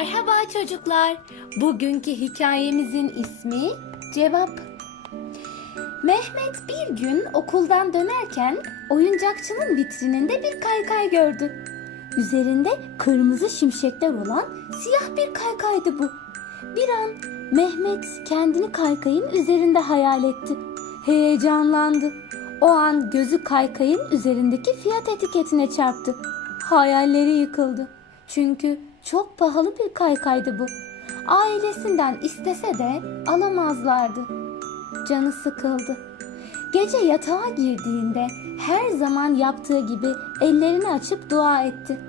Merhaba çocuklar. Bugünkü hikayemizin ismi Cevap. Mehmet bir gün okuldan dönerken oyuncakçının vitrininde bir kaykay gördü. Üzerinde kırmızı şimşekler olan siyah bir kaykaydı bu. Bir an Mehmet kendini kaykayın üzerinde hayal etti. Heyecanlandı. O an gözü kaykayın üzerindeki fiyat etiketine çarptı. Hayalleri yıkıldı. Çünkü çok pahalı bir kaykaydı bu. Ailesinden istese de alamazlardı. Canı sıkıldı. Gece yatağa girdiğinde her zaman yaptığı gibi ellerini açıp dua etti.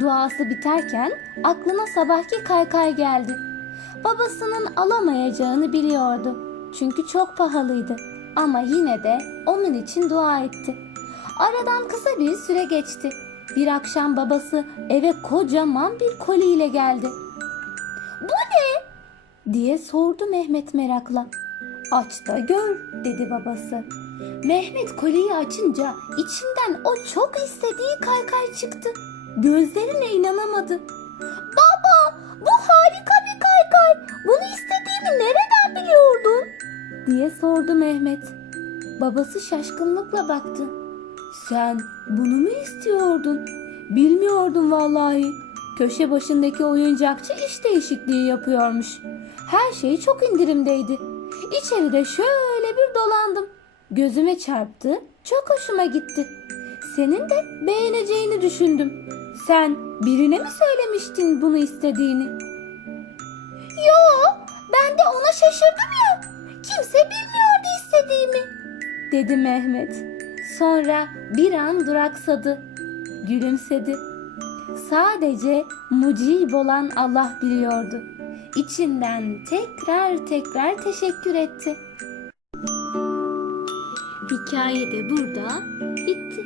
Duası biterken aklına sabahki kaykay geldi. Babasının alamayacağını biliyordu. Çünkü çok pahalıydı. Ama yine de onun için dua etti. Aradan kısa bir süre geçti. Bir akşam babası eve kocaman bir koliyle geldi. Bu ne? diye sordu Mehmet merakla. Aç da gör dedi babası. Mehmet koliyi açınca içinden o çok istediği kaykay çıktı. Gözlerine inanamadı. Baba bu harika bir kaykay. Bunu istediğimi nereden biliyordun? diye sordu Mehmet. Babası şaşkınlıkla baktı. Sen bunu mu istiyordun? Bilmiyordum vallahi. Köşe başındaki oyuncakçı iş değişikliği yapıyormuş. Her şey çok indirimdeydi. İçeride şöyle bir dolandım. Gözüme çarptı, çok hoşuma gitti. Senin de beğeneceğini düşündüm. Sen birine mi söylemiştin bunu istediğini? Yo, ben de ona şaşırdım ya. Kimse bilmiyordu istediğimi, dedi Mehmet. Sonra bir an duraksadı. Gülümsedi. Sadece mucib olan Allah biliyordu. İçinden tekrar tekrar teşekkür etti. Hikaye de burada bitti.